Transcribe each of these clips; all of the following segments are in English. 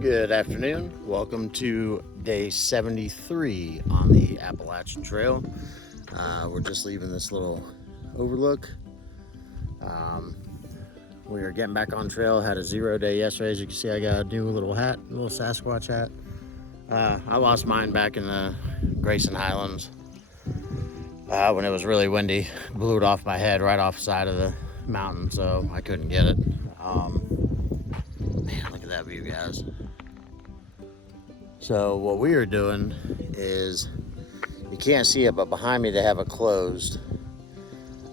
Good afternoon. Welcome to day 73 on the Appalachian Trail. We're just leaving this little overlook. We are getting back on trail. Had a 0 day yesterday. As you can see, I got a new little hat, a little Sasquatch hat. I lost mine back in the Grayson Highlands when it was really windy. Blew it off my head right off the side of the mountain, so I couldn't get it. Man, look at that view, guys. So what we are doing is, you can't see it, but behind me they have it closed.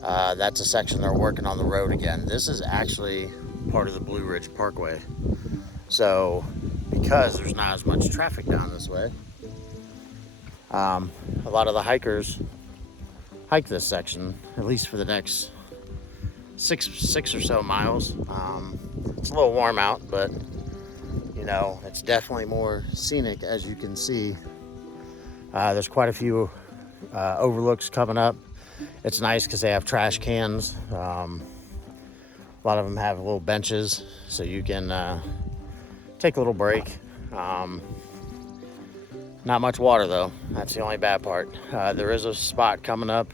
That's a section they're working on the road again. This is actually part of the Blue Ridge Parkway. So because there's not as much traffic down this way, a lot of the hikers hike this section, at least for the next six or so miles. It's a little warm out, but you know, it's definitely more scenic. As you can see, there's quite a few overlooks coming up. It's nice because they have trash cans. A lot of them have little benches, so you can take a little break. Not much water though. That's the only bad part. There is a spot coming up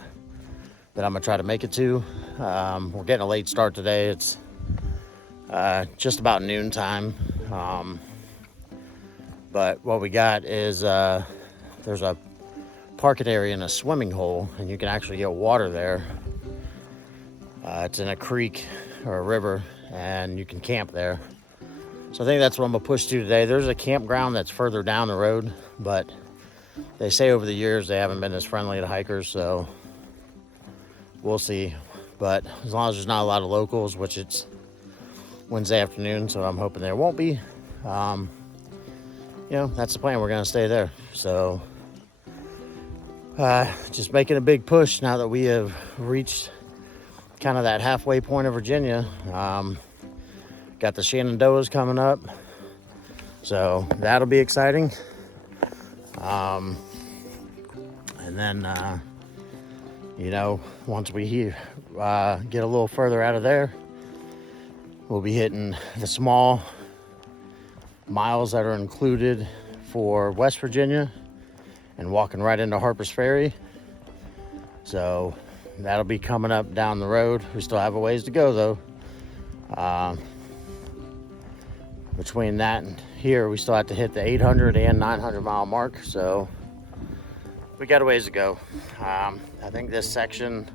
that I'm gonna try to make it to. We're getting a late start today. It's just about noon time. But what we got is there's a parking area and a swimming hole, and you can actually get water there. It's in a creek or a river, and you can camp there. So I think that's what I'm gonna push to today. There's a campground that's further down the road, but they say over the years they haven't been as friendly to hikers, so we'll see. But as long as there's not a lot of locals, which it's Wednesday afternoon, so I'm hoping there won't be. You know, that's the plan. We're gonna stay there. So just making a big push now that we have reached kind of that halfway point of Virginia. Got the Shenandoahs coming up, so that'll be exciting. And then you know, once we get a little further out of there, we'll be hitting the small miles that are included for West Virginia and walking right into Harper's Ferry. So that'll be coming up down the road. We still have a ways to go though. Between that and here, we still have to hit the 800 and 900 mile mark. So we got a ways to go. I think this section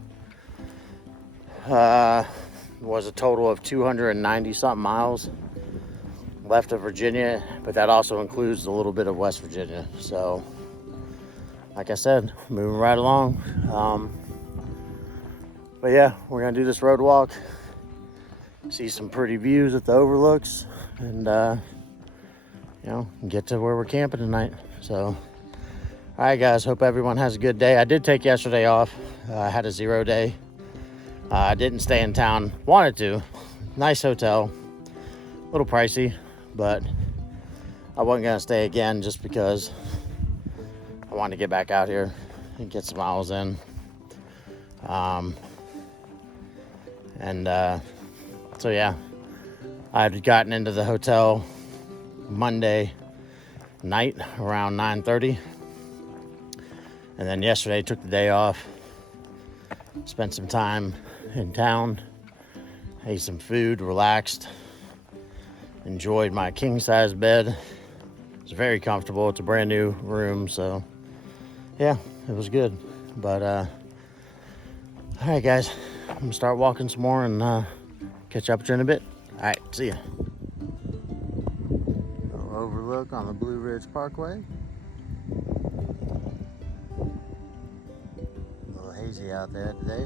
was a total of 290 something miles left of Virginia, but that also includes a little bit of West Virginia. So like I said, moving right along. But yeah, we're gonna do this road walk, see some pretty views at the overlooks, and you know, get to where we're camping tonight. So all right guys, hope everyone has a good day. I did take yesterday off. I had a 0 day. I didn't stay in town. Wanted to. Nice hotel, a little pricey, but I wasn't gonna stay again just because I wanted to get back out here and get some miles in. So yeah, I had gotten into the hotel Monday night around 9:30, and then yesterday took the day off, Spent some time in town, ate some food, relaxed, enjoyed my king-size bed. It's very comfortable. It's a brand new room, so yeah, it was good. But all right, guys, I'm gonna start walking some more and catch up with you in a bit. All right, see ya. Little overlook on the Blue Ridge Parkway. A little hazy out there today.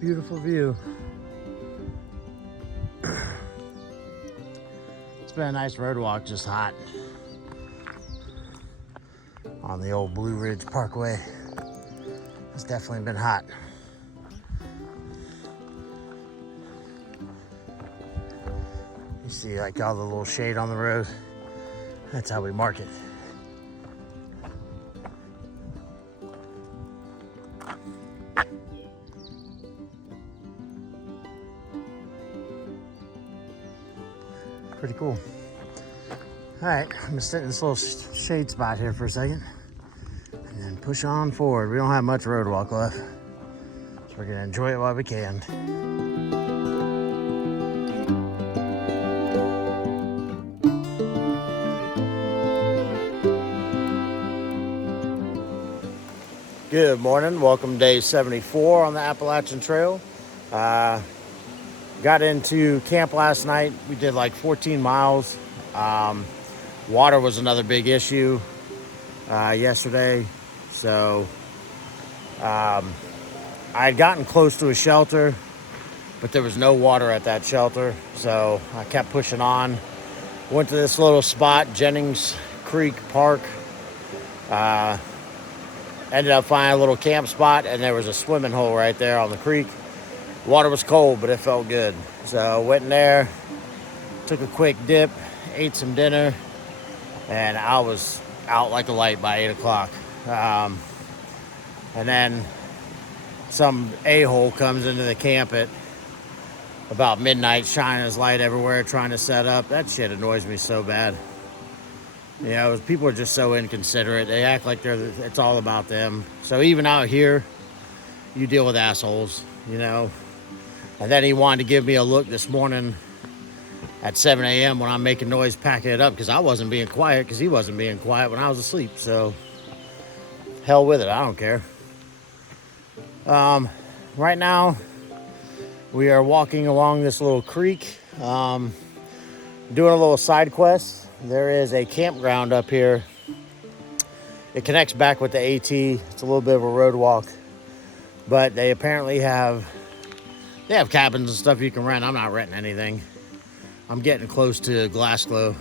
Beautiful view. It's been a nice road walk, just hot on the old Blue Ridge Parkway. It's definitely been hot. You see like all the little shade on the road. That's how we mark it. Pretty cool. All right, I'm gonna sit in this little shade spot here for a second and then push on forward. We don't have much road walk left, so we're gonna enjoy it while we can. Good morning, welcome to day 74 on the Appalachian Trail. Got into camp last night. We did like 14 miles. Water was another big issue yesterday. So I had gotten close to a shelter, but there was no water at that shelter. So I kept pushing on. Went to this little spot, Jennings Creek Park. Ended up finding a little camp spot, and there was a swimming hole right there on the creek. Water was cold, but it felt good. So went in there, took a quick dip, ate some dinner, and I was out like a light by 8 o'clock. And then some a-hole comes into the camp at about midnight, shining his light everywhere, trying to set up. That shit annoys me so bad. You know, people are just so inconsiderate. They act like it's all about them. So even out here, you deal with assholes, you know. And then he wanted to give me a look this morning at 7 a.m. when I'm making noise, packing it up, because I wasn't being quiet, because he wasn't being quiet when I was asleep. So, hell with it. I don't care. Right now, we are walking along this little creek, doing a little side quest. There is a campground up here. It connects back with the AT. It's a little bit of a road walk. But they apparently have cabins and stuff you can rent. I'm not renting anything. I'm getting close to Glasgow,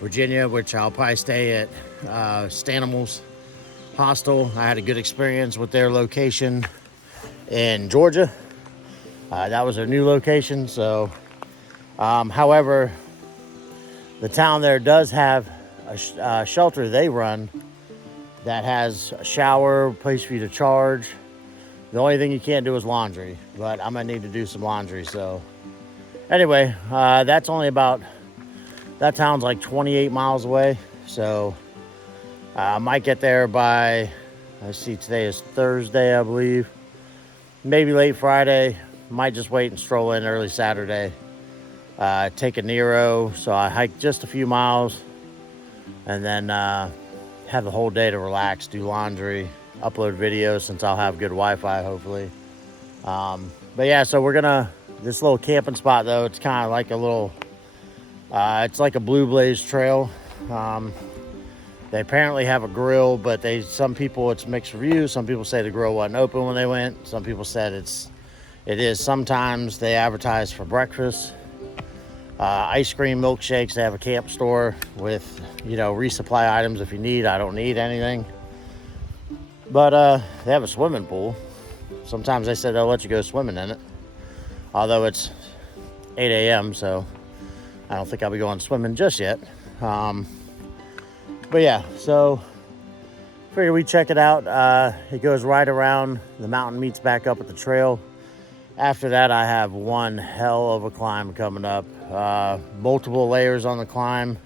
Virginia, which I'll probably stay at Stanimals Hostel. I had a good experience with their location in Georgia. That was their new location. So, however, the town there does have a shelter they run that has a shower, place for you to charge. The only thing you can't do is laundry, but I'm gonna need to do some laundry. So anyway, that's only about That town's like 28 miles away. So I might get there by, I see today is Thursday, I believe. Maybe late Friday. Might just wait and stroll in early Saturday. Take a Nero, so I hike just a few miles, and then have the whole day to relax, do laundry, upload videos since I'll have good Wi-Fi hopefully. But yeah, so we're gonna, this little camping spot though, it's kind of like a little, it's like a Blue Blaze trail. They apparently have a grill, but some people, it's mixed reviews. Some people say the grill wasn't open when they went. Some people said it is. Sometimes they advertise for breakfast, ice cream, milkshakes. They have a camp store with, resupply items if you need. I don't need anything. But they have a swimming pool. Sometimes they said they'll let you go swimming in it. Although it's 8 a.m., so I don't think I'll be going swimming just yet. But yeah, so figure we check it out. It goes right around the mountain, meets back up at the trail. After that, I have one hell of a climb coming up. Multiple layers on the climb.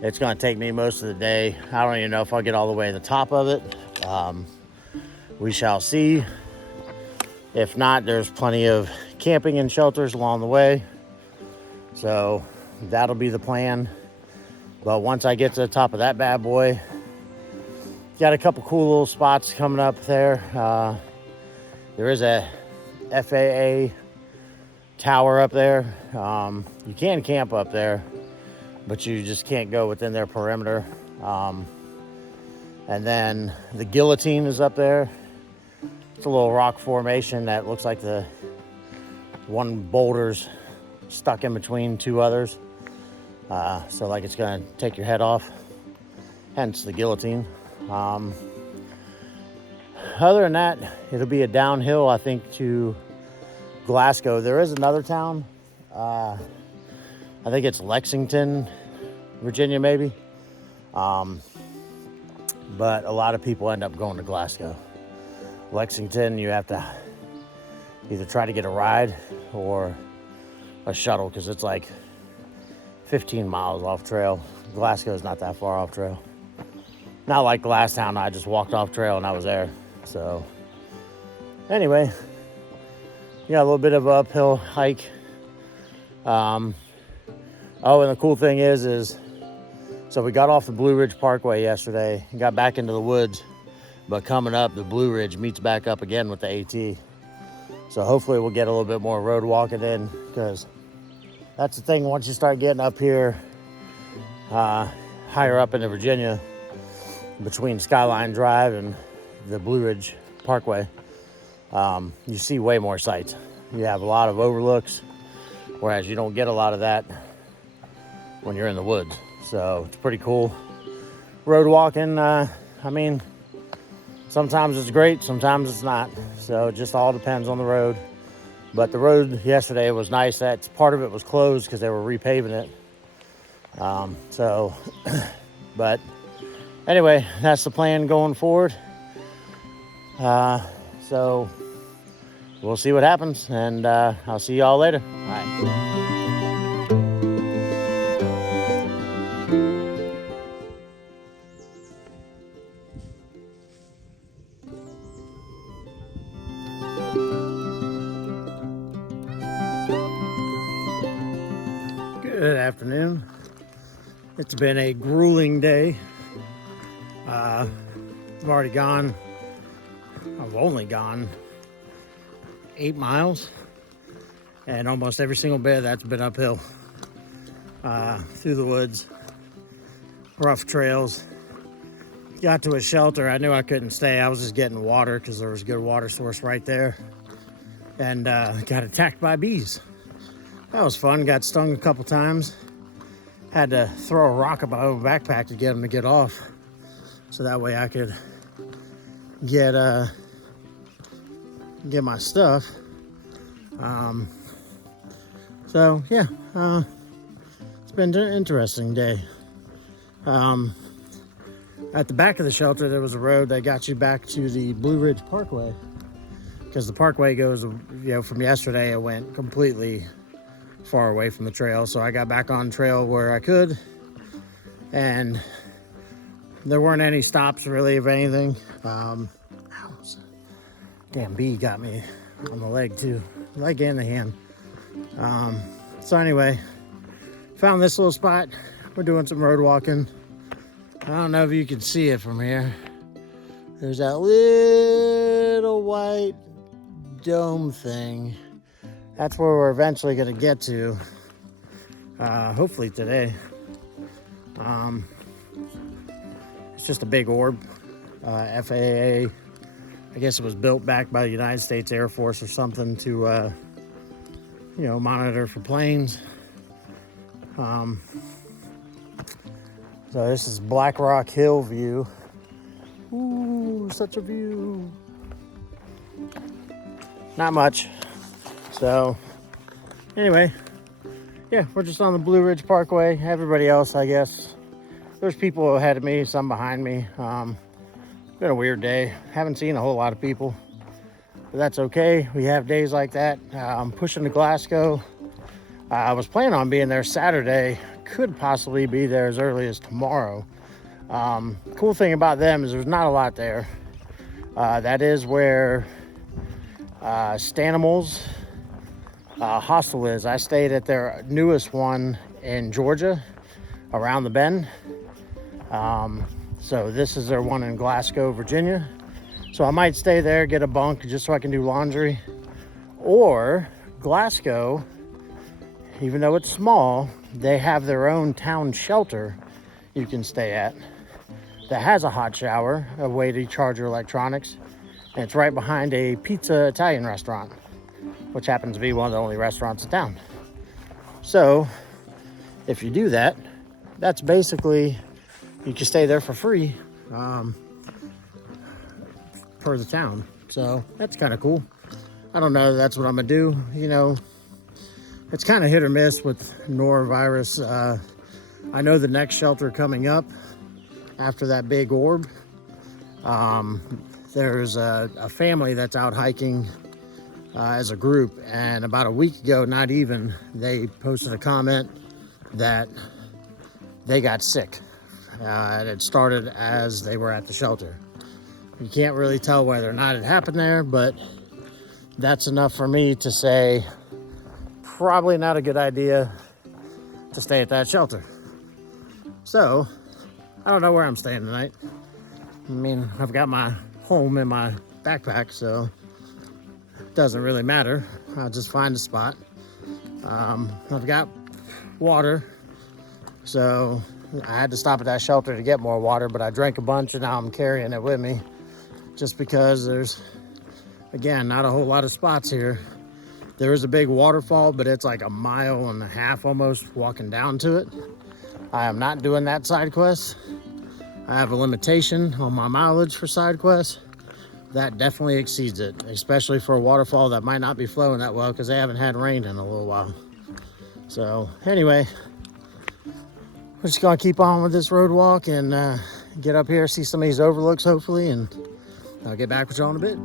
It's going to take me most of the day. I don't even know if I'll get all the way to the top of it. We shall see. If not, there's plenty of camping and shelters along the way. So that'll be the plan. But once I get to the top of that bad boy, got a couple cool little spots coming up there. There is a FAA tower up there. You can camp up there, but you just can't go within their perimeter. And then the Guillotine is up there. It's a little rock formation that looks like the one boulder's stuck in between two others. So like it's gonna take your head off, hence the Guillotine. Other than that, it'll be a downhill, I think, to Glasgow. There is another town, I think it's Lexington, Virginia maybe. But a lot of people end up going to Glasgow. Lexington, you have to either try to get a ride or a shuttle, because it's like 15 miles off trail. Glasgow's not that far off trail. Not like the last town, I just walked off trail and I was there. So anyway, yeah, a little bit of an uphill hike. Oh, and the cool thing is so we got off the Blue Ridge Parkway yesterday and got back into the woods, but coming up, the Blue Ridge meets back up again with the AT. So hopefully we'll get a little bit more road walking in, because that's the thing, once you start getting up here, higher up into Virginia, between Skyline Drive and the Blue Ridge Parkway, you see way more sights. You have a lot of overlooks, whereas you don't get a lot of that when you're in the woods. So it's pretty cool. Road walking, sometimes it's great, sometimes it's not. So it just all depends on the road. But the road yesterday was nice. That's part of it was closed because they were repaving it. But anyway, that's the plan going forward. So we'll see what happens, and I'll see y'all later. All right. Good afternoon. It's been a grueling day. I've only gone 8 miles, and almost every single bit of that's been uphill, through the woods, rough trails. Got to a shelter. I knew I couldn't stay. I was just getting water because there was a good water source right there, and got attacked by bees. That was fun. Got stung a couple times. Had to throw a rock at my own backpack to get them to get off, so that way I could get my stuff. So yeah, it's been an interesting day. At the back of the shelter, there was a road that got you back to the Blue Ridge Parkway, because the parkway goes, from yesterday, it went completely far away from the trail. So I got back on trail where I could, and there weren't any stops really of anything. Damn bee got me on the leg too, leg and the hand. So anyway, found this little spot. We're doing some road walking. I don't know if you can see it from here. There's that little white dome thing. That's where we're eventually gonna get to. Hopefully today. It's just a big orb. FAA, I guess it was built back by the United States Air Force or something to, you know, monitor for planes. So this is Black Rock Hill view. Ooh, such a view. Not much. So anyway, yeah, we're just on the Blue Ridge Parkway. Everybody else, I guess, there's people ahead of me, some behind me. Been a weird day. Haven't seen a whole lot of people, but that's okay. We have days like that. I'm pushing to Glasgow. I was planning on being there Saturday. Could possibly be there as early as tomorrow. Cool thing about them is there's not a lot there. That is where Stanimals hostel is. I stayed at their newest one in Georgia, around the bend. So this is their one in Glasgow, Virginia. So I might stay there, get a bunk just so I can do laundry. Or Glasgow, even though it's small, they have their own town shelter you can stay at that has a hot shower, a way to charge your electronics. And it's right behind a pizza Italian restaurant, which happens to be one of the only restaurants in town. So if you do that, that's basically, you can stay there for free per the town. So that's kind of cool. I don't know, that's what I'm gonna do. You know, it's kind of hit or miss with norovirus. I know the next shelter coming up after that big orb, there's a family that's out hiking as a group, and about a week ago, not even, they posted a comment that they got sick. And it started as they were at the shelter. You can't really tell whether or not it happened there, but that's enough for me to say probably not a good idea to stay at that shelter. So I don't know where I'm staying tonight. I mean, I've got my home in my backpack, so it doesn't really matter. I'll just find a spot. I've got water, so I had to stop at that shelter to get more water, but I drank a bunch and now I'm carrying it with me just because there's, again, not a whole lot of spots here. There is a big waterfall, but it's like 1.5 miles almost walking down to it. I am not doing that side quest. I have a limitation on my mileage for side quests. That definitely exceeds it, especially for a waterfall that might not be flowing that well because they haven't had rain in a little while. So anyway, we're just gonna keep on with this road walk and get up here, see some of these overlooks hopefully, and I'll get back with y'all in a bit.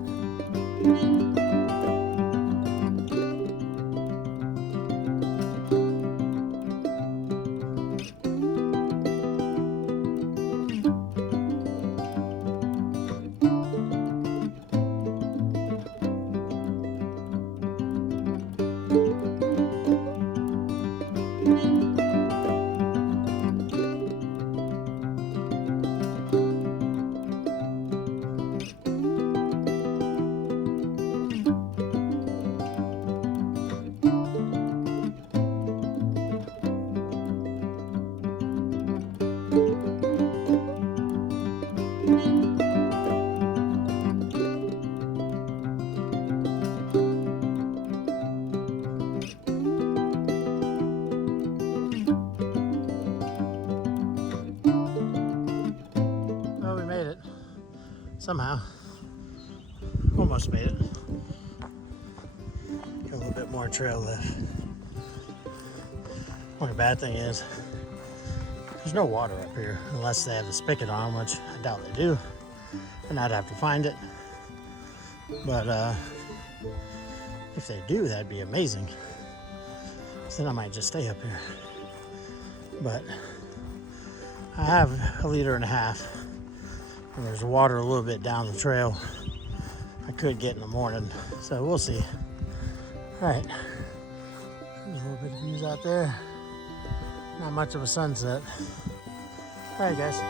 Somehow, almost made it. Got a little bit more trail left. Only bad thing is, there's no water up here unless they have the spigot on, which I doubt they do, and I'd have to find it. But if they do, that'd be amazing. then I might just stay up here. But I have 1.5 liters, and there's water a little bit down the trail I could get in the morning, so we'll see. All right, there's a little bit of views out there. Not much of a sunset. All right, guys.